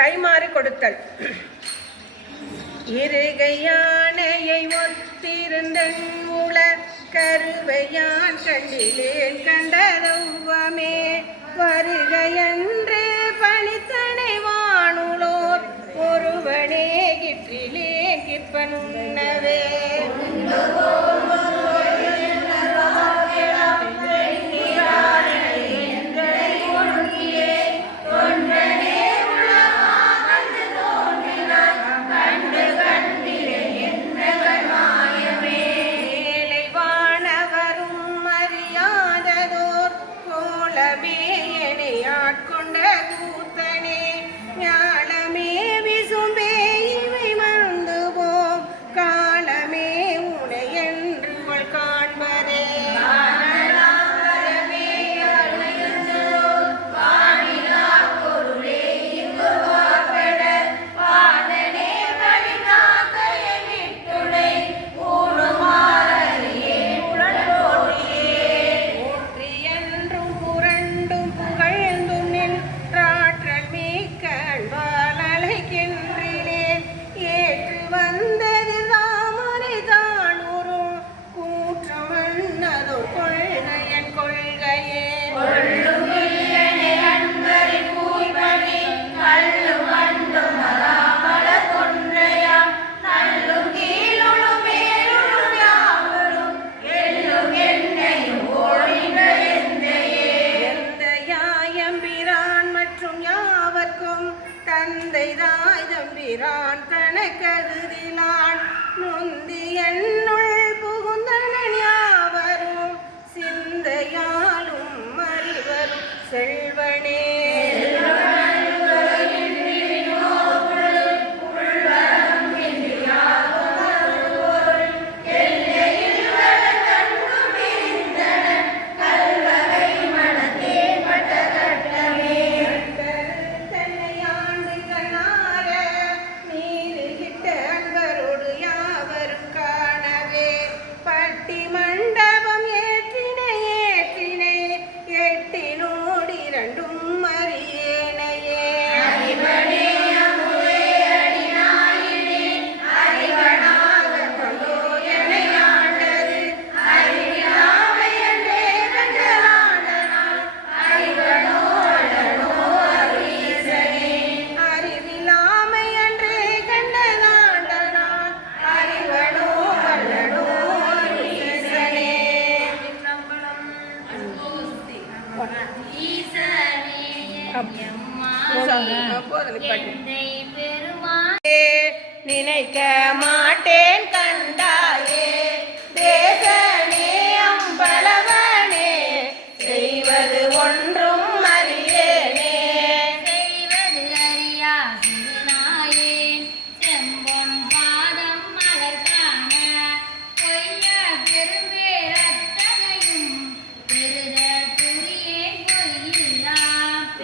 கைமாறு கொடுத்தல். இருகையானையை ஒத்திருந்தன் உள கருவையான் கண்டிலேன் கண்டதௌவமே வருகையன்று பணித்தனை வானுளோர் ஒருவனே கிற்றிலே கிற்பனுண்ணவே தந்தைதாய் தம்பிரான் கணக்கருதிலான் நொந்தி என்னுள் புகுந்தனன் யாவரும் சிந்தையாலும் அறிவரும் செல்வனே நினைக்க மாட்டேன் கண்டாயே தேசனே அம்பலவனே செய்வது ஒன்றும் அறியேனே செய்வது அறியா சிறுநாயேன் செம்பொன் பாதம் மலர்காண பொய்ய பெரும்பேரத்தனையும் பெறுதல் புரியேன் பொய்யில்லா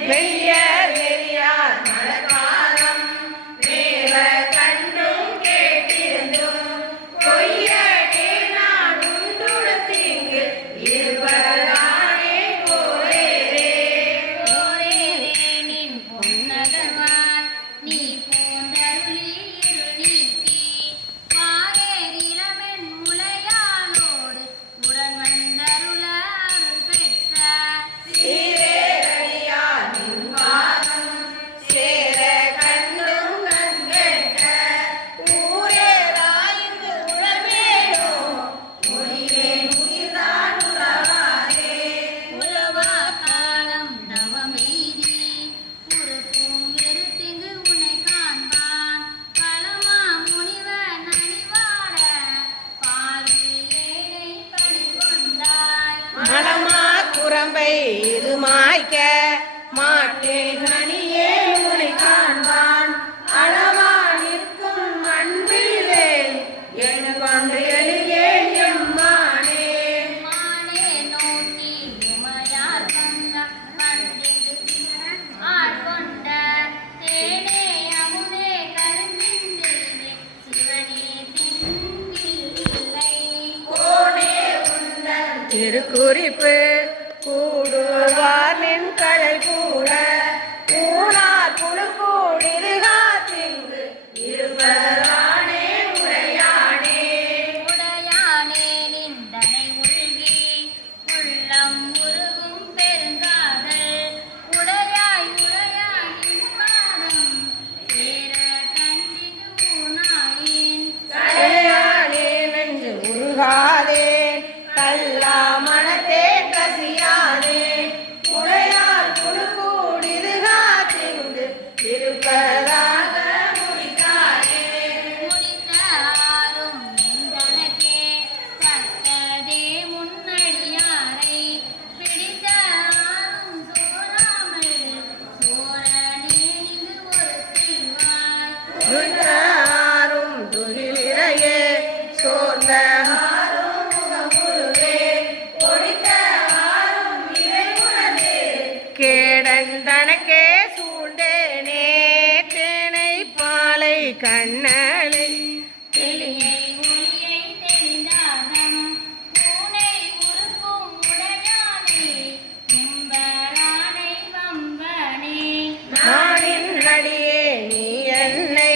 வெய்ய வெறியார் மலர்பாதம் வேவ கண்டும் கேட்டிருந்தும் பொய்யனே நான் உண்டுடுத்தீங்கு இருவரானே போரேரே போரேரே நின் பொன்னகவாய் நீ போந்தருளி இருள் நீக்கி பாரேரிளமென் முலையாளோடு உடன் வந்தருள அருள் பெற்ற சீரேரடியார் நின் பாதம் சேர கண்டும் கண்கெட்ட ஊரேராய்ந்து உளமேனோ மொழியேன் உயிர்தான் உறவாதே உலவா காலம் நவமெய்தி உறுப்பும் வெறுத்திங்கு உன்னை காண்பான் பலமா முனிவன் அணிவார பாவி ஏழை பணி கொண்டாய் மலமா குரம்பை இது மாய்க்க மாட்டேன் மணியே உனை காண்பான் அளவா நிற்கும் அன்பிலே என் கொண்டு எழுகேன் எம்மானே மானே நோக்கி உமையார் வந்த பண்டிது ஆட்கொண்ட தேனே அமுதே கருந்திந்திருவே சிவனே பின்னில்லை கோணே உந்தன் திருக்குறிப்பு கூடுவார் நின் கடல் கூட ஊனார் புழு கூடிரு கண்ணலை ஒளியை தெளிந்தாதம் பூனை உருக்கும் உடையானை கும்பரானை வம்பனே நானின் அடியே நீ என்னை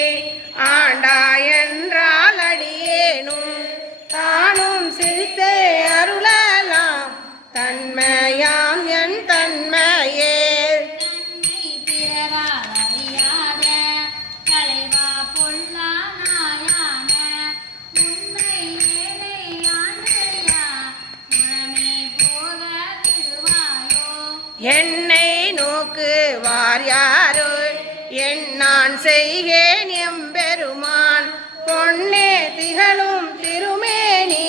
ஆண்டாயென்றால் அடியேனும் தானும் சிரித்தே அருளலாம் தன்மையாம் என் தன்மையே தன்னை பிறரால் அறியாத களைவா பொல்லா நாயான உண்மை ஏழை ஆண்டையா உடனே போக விடுவாயோ என்னை நோக்குவார் யாரோ நான் செய்கேன் எம்பெருமான் பொன்னே திகழும் திருமேனி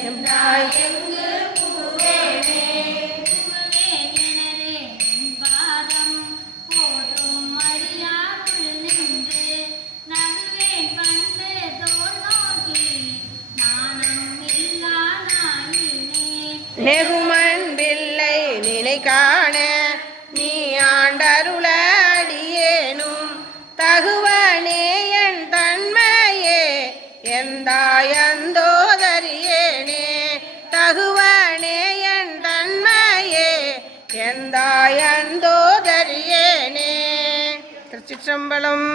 எந்தாய் எங்கு புகுவேனே. புகுவேன் எனவே உன் பாதம் போற்றும் அடியாருள் நின்று நகுவேன் பண்டு தோள் நோக்கி நானும் இல்லா நாயினே நெகுமன்பில்லை நினை காண நீ ஆண்டருள அடியேனும் தகுவனே என் தன்மையே எந்தாயந்தோதரியேனே தகுவனே என் தன்மையே எந்தாயந்தோதரியேனே. திருச்சிற்றம்பலம்.